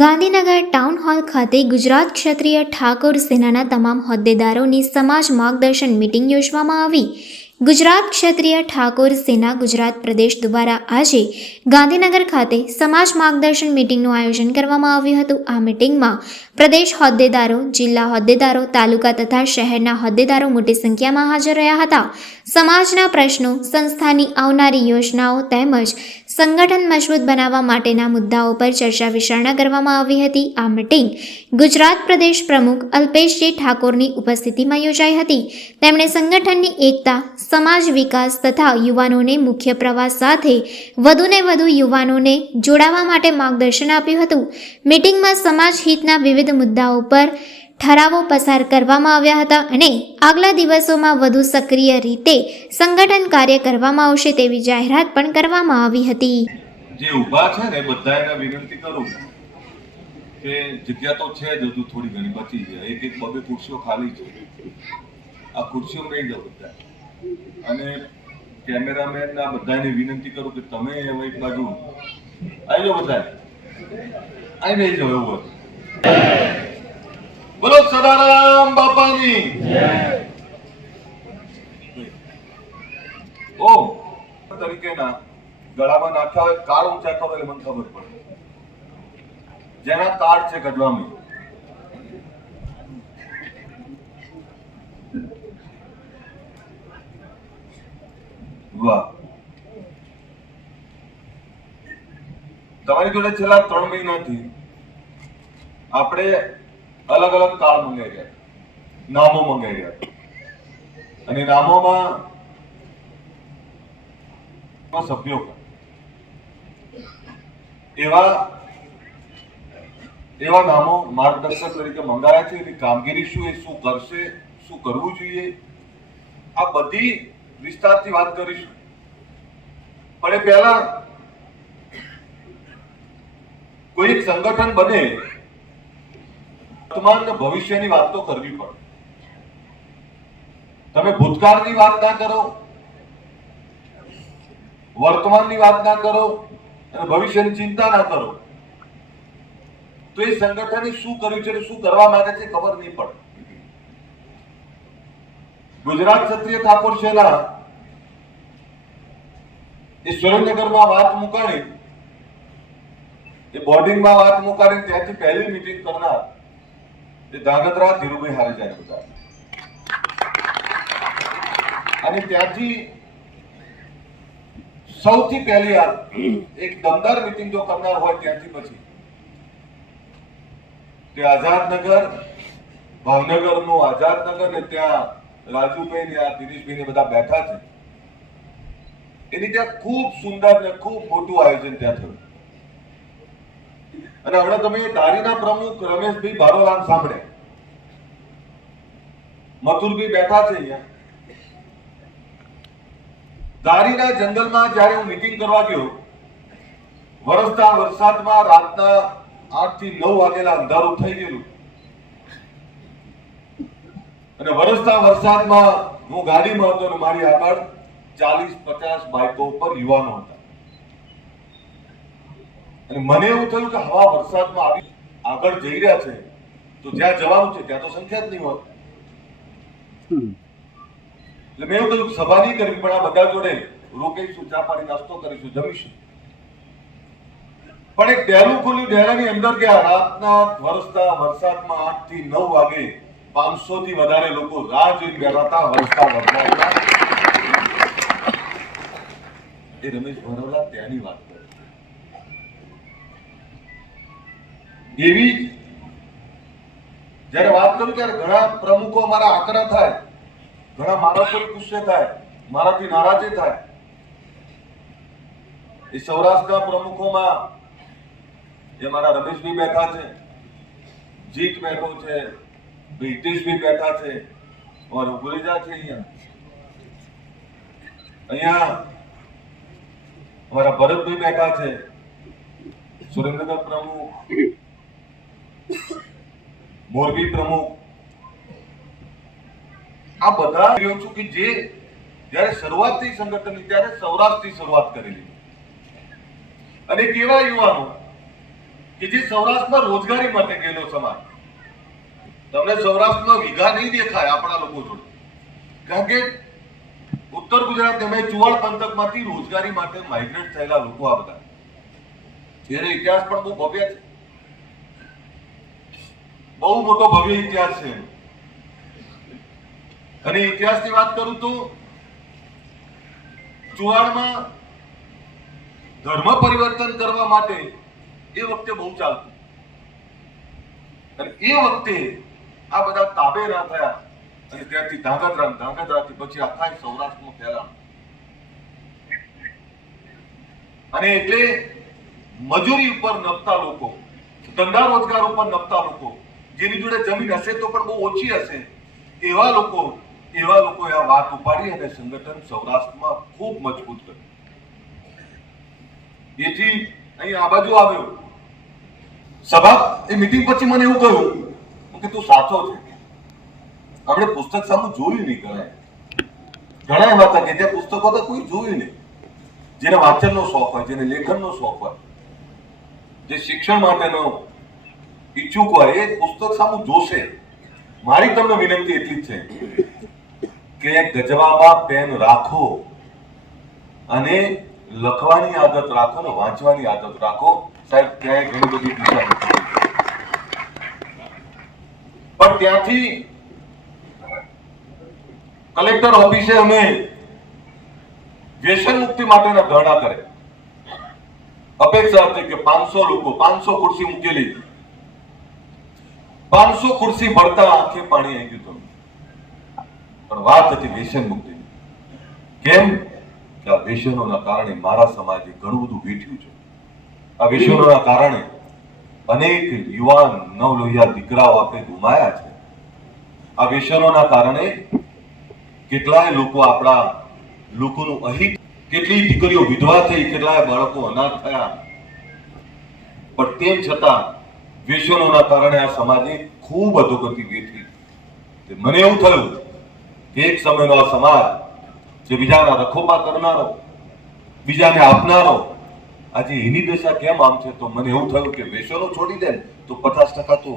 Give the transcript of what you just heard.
Gandhinagar town hall ખાતે ગુજરાત ક્ષત્રિય ઠાકોર સેનાના તમામ હોદ્દેદારોની સમાજ માર્ગદર્શન મીટિંગ યોજવામાં આવી. ગુજરાત ક્ષત્રિય ઠાકોર સેના ગુજરાત પ્રદેશ દ્વારા આજે ગાંધીનગર ખાતે સમાજ માર્ગદર્શન મીટિંગનું આયોજન કરવામાં આવ્યું હતું. આ મીટિંગમાં પ્રદેશ હોદ્દેદારો, જિલ્લા હોદ્દેદારો, તાલુકા તથા શહેરના હોદ્દેદારો મોટી સંખ્યામાં હાજર રહ્યા હતા. સમાજના પ્રશ્નો, સંસ્થાની આવનારી યોજનાઓ તેમજ સંગઠન મજબૂત બનાવવા માટેના મુદ્દાઓ પર ચર્ચા વિચારણા કરવામાં આવી હતી. આ મીટિંગ ગુજરાત પ્રદેશ પ્રમુખ અલ્પેશજી ઠાકોરની ઉપસ્થિતિમાં યોજાઈ હતી. તેમણે સંગઠનની એકતા, સમાજ વિકાસ તથા યુવાનોને મુખ્ય પ્રવાસ સાથે વધુને વધુ યુવાનોને જોડાવા માટે માર્ગદર્શન આપ્યું હતું. મીટિંગમાં સમાજ હિતના વિવિધ મુદ્દાઓ પર ઠરાવો પસાર કરવામાં આવ્યા હતા અને આગલા દિવસોમાં વધુ સક્રિય રીતે સંગઠન કાર્ય કરવામાં આવશે તેવી જાહેરાત પણ કરવામાં આવી હતી. જે ઊભા છે ને બધાને વિનંતી કરું કે જગ્યા તો છે જ, હજુ થોડી ઘણી બચી છે. એક બબે ખુરશીઓ ખાલી છે. આ ખુરશીઓ લઈ જાઓ બધા. અને કેમેરામેન ના બધાને વિનંતી કરું કે તમે હવે એક બાજુ આવી જાઓ. બધા આવી નહીં જાઓ. એવું બોલો સદારામ બાપાની ઓ તરીકેના ગળામાં નાખ્યા હોય, કાર્ડ ઊંચા કરો એટલે મને ખબર પડે જેના કાર્ડ છે ગઢવામાં. વાહ, તમારી જોડે છેલ્લા 3 મહિનાથી આપણે અલગ અલગ કાર્ડ મંગાવ્યા, નામો મંગાવ્યા અને નામોમાં સભ્યો એવા નામો માર્ગદર્શક તરીકે મંગાવ્યા છે. એની કામગીરી શું, એ શું કરશે, શું કરવું જોઈએ, આ બધી વિસ્તારથી વાત કરીશું. પણ એ પહેલા કોઈ એક સંગઠન બને વર્તમાન અને ભવિષ્યની વાત તો કરવી પડે. તમે ભૂતકાળની વાત ના કરો, વર્તમાનની વાત ના કરો અને ભવિષ્યની ચિંતા ના કરો તો એ સંગઠને શું કર્યું છે, શું કરવા માંગે છે ખબર નહીં પડે. ગુજરાત ક્ષત્રિય ઠાકોર સેના એ સુરેન્દ્રનગરમાં વાત મુકાણી, એ બોર્ડિંગમાં વાત મુકાણી, ત્યાંથી પહેલી મીટિંગ કરનાર એ ધાંગધ્રા ધીરુભાઈ હારેજાને બધા. અને ત્યાંથી સૌથી પહેલી એક દમદાર મીટિંગ જો કરનાર હોય ત્યાંથી પછી તે આઝાદનગર, ભાવનગરનું આઝાદનગર ને ત્યાં રાજુભાઈ ને આ દિનેશભાઈ ને બધા બેઠા છે. એની ત્યાં ખૂબ સુંદર ને ખૂબ મોટું આયોજન ત્યાં થયું. અને હમણાં તમે ધારીના પ્રમુખ રમેશભાઈ બારોલાન સાંભળે, મથુરભાઈ બેઠા છે અહીંયા. ધારીના જંગલમાં જ્યારે હું મીટિંગ કરવા ગયો, વરસતા વરસાદમાં રાતના 8 થી 9 વાગેલા અંધારું થઈ ગયેલું અને વરસતા વરસાદમાં હું ગાડીમાં હતો અને મારી આગળ 40-50 બાઇકો ઉપર યુવાનો હતા. અને મને એવું થયું કે હવા વરસાદમાં આવી આગળ જઈ રહ્યા છે તો જ્યાં જવાનું છે ત્યાં તો સંખ્યા જ નહીં હોત. એટલે મેં એવું કહ્યું સભા નહીં કરવી, પણ આ બધા જોડે રોકાઈશું, ચા પાણી નાસ્તો કરીશું, જમીશું. પણ એક ડેરું ખોલ્યું, ડેરાની અંદર ગયા. રાતના વરસતા વરસાદમાં 8 થી 9 વાગે 500 થી વધારે લોકો રાહ જોઈને બેઠા હતા. વરસતા વરસાદમાં એ રમેશ ભરોલા ત્યાંની વાત કરે. એવી જયારે વાત કરું ત્યારે ઘણા પ્રમુખો મારા આકરા થાય, ઘણા મારા પર ગુસ્સે થાય, મારાથી નારાજે થાય. એ સૌરાષ્ટ્રના પ્રમુખોમાં એ મારા રમેશભાઈ બેઠા છે, જીત બેઠો છે, હિતેશભાઈ બેઠા છે, અમારા ઉગરેજા છે અહીંયા અમારા ભરતભાઈ બેઠા છે, સુરેન્દ્રનગર પ્રમુખ, મોરબી પ્રમુખ. આ બધા રહ્યો છું કે જે જ્યારે શરૂઆત થઈ સંગઠનની ત્યારે સૌરાષ્ટ્રથી શરૂઆત કરેલી અને કેવા યુવાનો કે જે સૌરાષ્ટ્રમાં રોજગારી માટે ગયેલો સમાજ. તમને સૌરાષ્ટ્રમાં વીઘા નહીં દેખાય આપણા લોકો જોડે, કારણ કે ઉત્તર ગુજરાત એમાં ચુવાડ પંથકમાંથી રોજગારી માટે માઇગ્રેટ થયેલા લોકો આ બધા. જેનો ઇતિહાસ પણ બહુ ભવ્ય છે, બહુ મોટો ભવ્ય ઇતિહાસ છે. અને ઇતિહાસની વાત કરું તો ચુવાડમાં ધર્મ પરિવર્તન કરવા માટે એ વખતે બહુ ચાલતું. અને એ વખતે આ બધા તાબે ના થયા અને ત્યાંથી ધાંગધ્રાથી પછી આખા સૌરાષ્ટ્રમાં ફેલાણ. અને એટલે મજૂરી ઉપર નપતા લોકો, ધંધા રોજગાર ઉપર નપતા લોકો, જેની જોડે જમીન હશે તો પણ બહુ ઓછી હશે, એવા લોકોએ આ વાત ઉપાડી અને સંગઠન સૌરાષ્ટ્રમાં ખૂબ મજબૂત કર્યું. એથી અહીં આ બાજુ આવ્યો સભા. એ મીટિંગ પછી મને એવું કહ્યું કે તું સાચો છે, આપણે પુસ્તક સામું જોયું નહીં. ઘણા એવા હતા કે જે પુસ્તકો તો કોઈ જોયું નહીં. જેને વાંચનનો શોખ હોય, જેને લેખનનો શોખ હોય, જે શિક્ષણ માટેનો ઈચ્છુક હોય, એ પુસ્તક સામું જોશે. મારી તમને વિનંતી એટલી જ છે કે ગજવામાં પેન રાખો અને લખવાની આદત રાખો ને વાંચવાની આદત રાખો. સાહેબ ત્યાં ઘણી બધી દિશા પણ ત્યાંથી કલેક્ટર ઓફિસે અમે વ્યસન મુક્તિ માટેના ધરણા કરે. અપેક્ષા હતી કે 500 લોકો, 500 ખુરશી મૂકેલી, 500 ખુરશી ભરતા આંખે પાણી આવી ગયું. પણ વાત હતી વ્યસન મુક્તિની. કેમ કે આ વ્યસનોના કારણે મારા સમાજે ઘણું બધું વેઠ્યું છે. આ વ્યસનોના કારણે અનેક યુવાન નવલોહિયા દીકરાઓ આપણે ગુમાયા છે. આ વ્યસનોના કારણે કેટલાય લોકો, આપણા લોકોનું અહિત, કેટલી દીકરીઓ વિધવા થઈ, કેટલાય બાળકો અનાથ થયા. પણ તેમ છતાં વ્યસનોના કારણે આ સમાજે ખૂબ અધોગતિ વેઠી. મને એવું થયું કે એક સમયનો આ સમાજ જે બીજાના રખોપા કરનારો, બીજાને આપનારો, આજે એની દશા કેમ આમ છે? તો મને એવું થયું કે વ્યસનો છોડી દે તો 50% તો